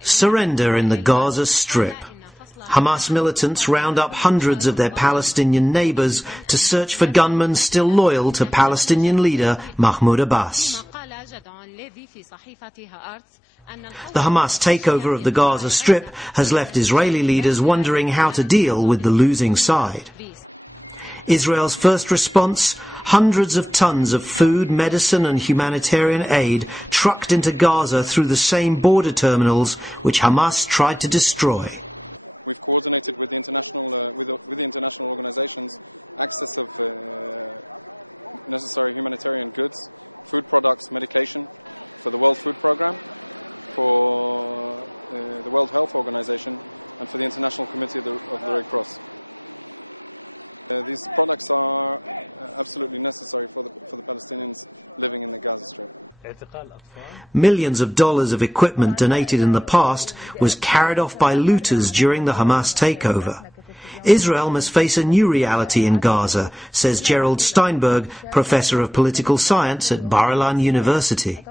Surrender in the Gaza Strip. Hamas militants round up hundreds of their Palestinian neighbours to search for gunmen still loyal to Palestinian leader Mahmoud Abbas. The Hamas takeover of the Gaza Strip has left Israeli leaders wondering how to deal with the losing side. Israel's first response: hundreds of tons of food, medicine and humanitarian aid trucked into Gaza through the same border terminals which Hamas tried to destroy. For the World Food Programme, for the World Health Organization, and for the International Committee for Red Cross. These products are absolutely necessary for the Palestinians living in Gaza. Millions of dollars of equipment donated in the past was carried off by looters during the Hamas takeover. Israel must face a new reality in Gaza, says Gerald Steinberg, professor of political science at Bar-Ilan University.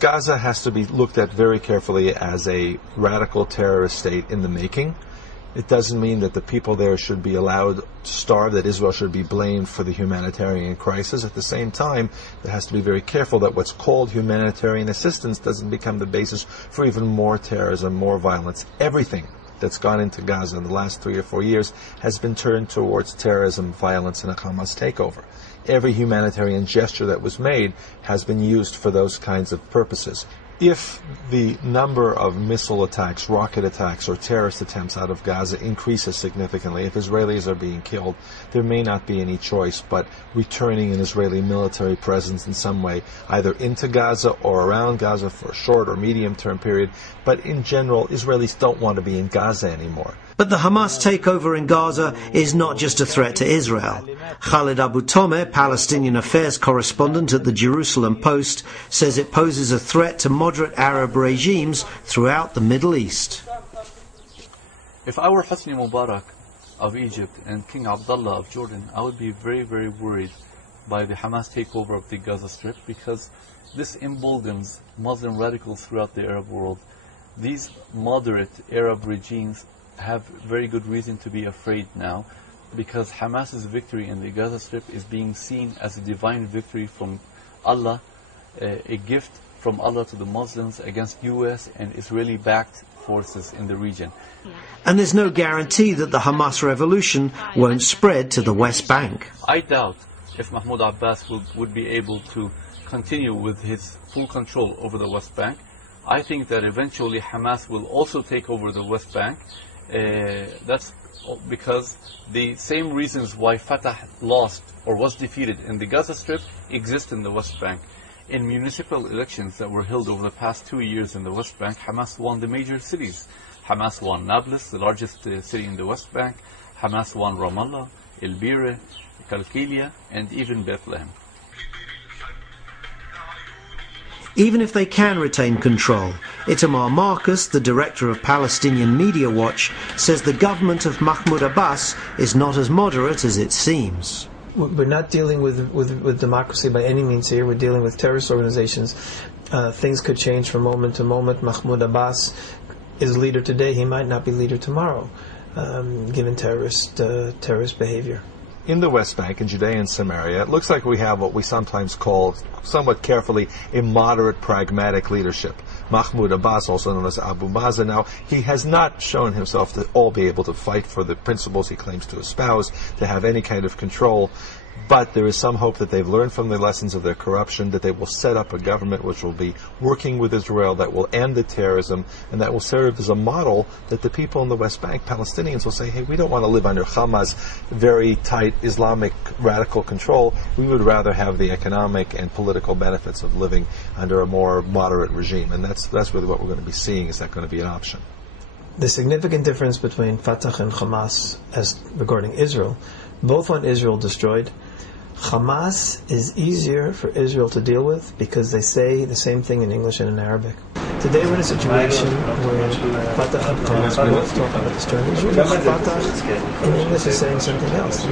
Gaza has to be looked at very carefully as a radical terrorist state in the making. It doesn't mean that the people there should be allowed to starve, that Israel should be blamed for the humanitarian crisis. At the same time, it has to be very careful that what's called humanitarian assistance doesn't become the basis for even more terrorism, more violence. Everything that's gone into Gaza in the last 3 or 4 years has been turned towards terrorism, violence, and a Hamas takeover. Every humanitarian gesture that was made has been used for those kinds of purposes. If the number of missile attacks, rocket attacks, or terrorist attempts out of Gaza increases significantly, if Israelis are being killed, there may not be any choice but returning an Israeli military presence in some way, either into Gaza or around Gaza for a short or medium-term period. But in general, Israelis don't want to be in Gaza anymore. But the Hamas takeover in Gaza is not just a threat to Israel. Khalid Abu Tomeh, Palestinian affairs correspondent at the Jerusalem Post, says it poses a threat to moderate Arab regimes throughout the Middle East. If I were Hosni Mubarak of Egypt and King Abdullah of Jordan, I would be very, very worried by the Hamas takeover of the Gaza Strip, because this emboldens Muslim radicals throughout the Arab world. These moderate Arab regimes have very good reason to be afraid now, because Hamas's victory in the Gaza Strip is being seen as a divine victory from Allah, a gift from Allah to the Muslims against US and Israeli-backed forces in the region. And there's no guarantee that the Hamas revolution won't spread to the West Bank. I doubt if Mahmoud Abbas would be able to continue with his full control over the West Bank. I think that eventually Hamas will also take over the West Bank. That's because the same reasons why Fatah lost or was defeated in the Gaza Strip exist in the West Bank. In municipal elections that were held over the past 2 years in the West Bank, Hamas won the major cities. Hamas won Nablus, the largest city in the West Bank. Hamas won Ramallah, El Bire, Kalkilia, and even Bethlehem. Even if they can retain control, Itamar Marcus, the director of Palestinian Media Watch, says the government of Mahmoud Abbas is not as moderate as it seems. We're not dealing with democracy by any means here. We're dealing with terrorist organizations. Things could change from moment to moment. Mahmoud Abbas is leader today. He might not be leader tomorrow, given terrorist behavior. In the West Bank, in Judea and Samaria, it looks like we have what we sometimes call, somewhat carefully, a moderate, pragmatic leadership. Mahmoud Abbas, also known as Abu Mazen, now, he has not shown himself to all be able to fight for the principles he claims to espouse, to have any kind of control. But there is some hope that they've learned from the lessons of their corruption, that they will set up a government which will be working with Israel, that will end the terrorism, and that will serve as a model that the people in the West Bank, Palestinians, will say, hey, we don't want to live under Hamas' very tight Islamic radical control. We would rather have the economic and political benefits of living under a more moderate regime. And that's really what we're going to be seeing. Is that going to be an option? The significant difference between Fatah and Hamas as regarding Israel, both want Israel destroyed. Hamas is easier for Israel to deal with because they say the same thing in English and in Arabic. Today we're in a situation where Fatah and Hamas both talk about destroying Israel. Fatah in English is saying something else.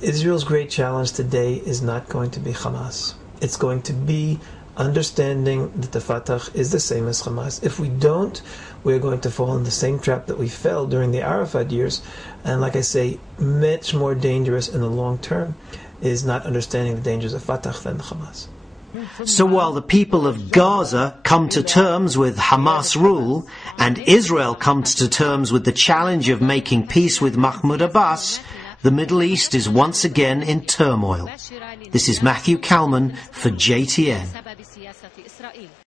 Israel's great challenge today is not going to be Hamas. It's going to be understanding that the Fatah is the same as Hamas. If we don't, we're going to fall in the same trap that we fell during the Arafat years. And like I say, much more dangerous in the long term is not understanding the dangers of Fatah than Hamas. So while the people of Gaza come to terms with Hamas rule and Israel comes to terms with the challenge of making peace with Mahmoud Abbas, the Middle East is once again in turmoil. This is Matthew Kalman for JTN.